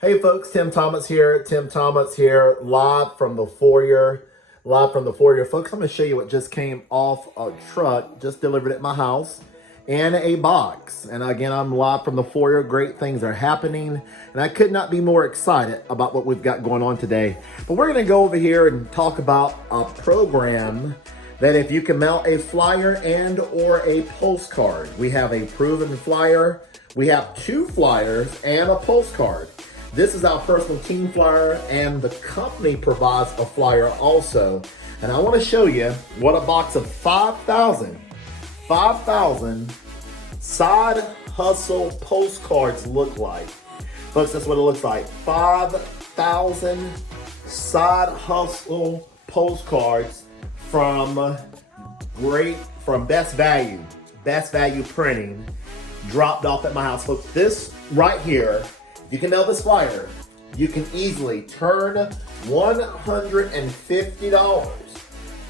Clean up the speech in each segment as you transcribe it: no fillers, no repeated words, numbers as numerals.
Hey folks, Tim Thomas here. Tim Thomas here, live from the foyer. Folks, I'm going to show you what just came off a truck, just delivered at my house, in a box. And again, I'm live from the foyer. Great things are happening, and I could not be more excited about what we've got going on today. But we're going to go over here and talk about a program that if you can mail a flyer and or a postcard. We have a proven flyer. We have 2 flyers and a postcard. This is our personal team flyer, and the company provides a flyer also. And I want to show you what a box of 5,000 side hustle postcards look like. Folks, that's what it looks like. 5,000 side hustle postcards from Best Value Printing, dropped off at my house. Folks, this right here, you can mail this flyer. You can easily turn $150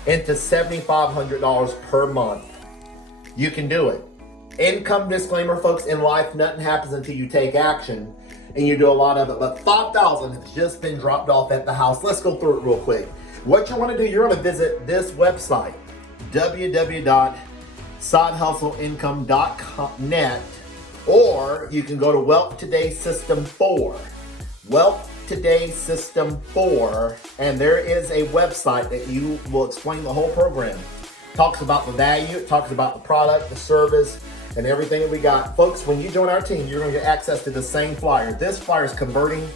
into $7,500 per month. You can do it. Income disclaimer, folks, in life, nothing happens until you take action, and you do a lot of it. But 5,000 has just been dropped off at the house. Let's go through it real quick. What you want to do, you're going to visit this website, www.sidehustleincome.net. Or you can go to Wealth Today System 4. Wealth Today System 4. And there is a website that you will explain the whole program. Talks about the value, it talks about the product, the service, and everything that we got. Folks, when you join our team, you're going to get access to the same flyer. This flyer is converting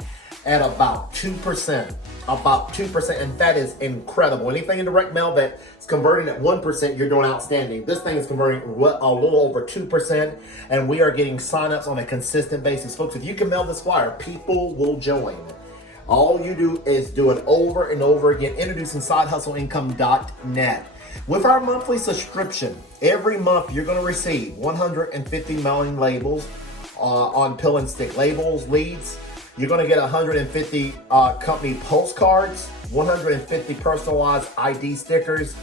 at about 2%. And that is incredible. Anything in direct mail that's converting at 1%, you're doing outstanding. This thing is converting a little over 2%, and we are getting signups on a consistent basis. Folks, if you can mail this flyer, people will join. All you do is do it over and over again. Introducing sidehustleincome.net. With our monthly subscription, every month you're going to receive 150 mailing labels on pill and stick labels, leads. You're going to get 150 company postcards, 150 personalized ID stickers,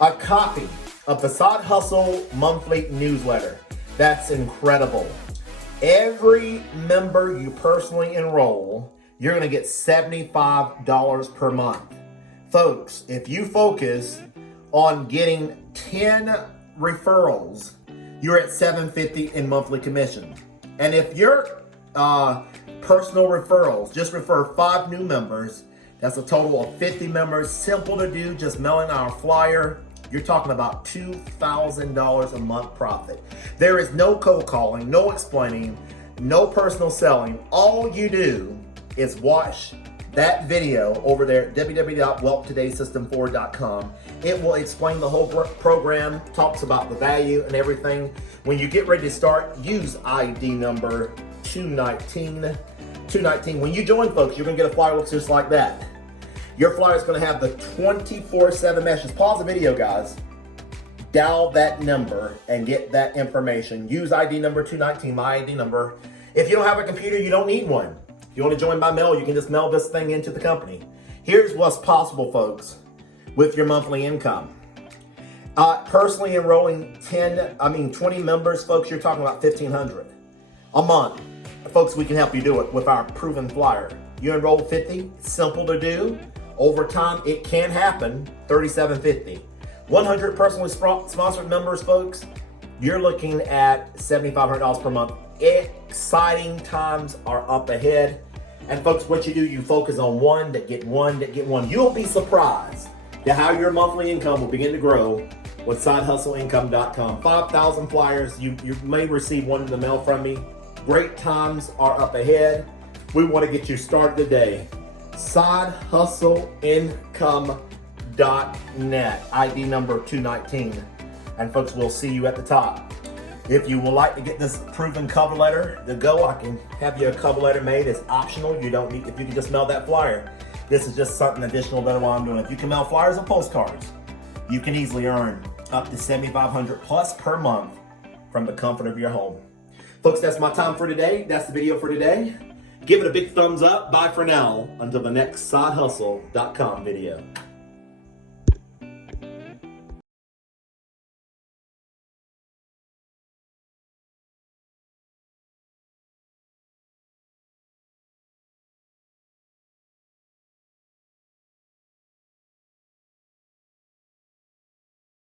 a copy of the Side Hustle monthly newsletter. That's incredible. Every member you personally enroll, you're going to get $75 per month. Folks, if you focus on getting 10 referrals, you're at $750 in monthly commission. And if you're personal referrals, just refer 5 new members. That's a total of 50 members. Simple to do, just mailing our flyer. You're talking about $2,000 a month profit. There is no cold calling, no explaining, no personal selling. All you do is watch that video over there at www.wealthtodaysystem4.com. It will explain the whole program, talks about the value and everything. When you get ready to start, use ID number 219. When you join, folks, you're going to get a flyer that looks just like that. Your flyer is going to have the 24/7 message. Pause the video, guys. Dial that number and get that information. Use ID number 219, my ID number. If you don't have a computer, you don't need one. If you want to join by mail, you can just mail this thing into the company. Here's what's possible, folks, with your monthly income. Personally enrolling 20 members, folks, you're talking about $1,500 a month. Folks, we can help you do it with our proven flyer. You enroll 50, simple to do. Over time, it can happen, $37.50. 100 personally sponsored members, folks, you're looking at $7,500 per month. Exciting times are up ahead. And folks, what you do, you focus on one to get one. You'll be surprised at how your monthly income will begin to grow with sidehustleincome.com. 5,000 flyers, you may receive one in the mail from me. Great times are up ahead. We want to get you started today. Sidehustleincome.net, ID number 219. And folks, we'll see you at the top. If you would like to get this proven cover letter to go, I can have you a cover letter made. It's optional. You don't need, if you can just mail that flyer. This is just something additional that I'm doing. If you can mail flyers and postcards, you can easily earn up to $7,500 plus per month from the comfort of your home. Folks, that's my time for today. That's the video for today. Give it a big thumbs up. Bye for now. Until the next sidehustle.com video.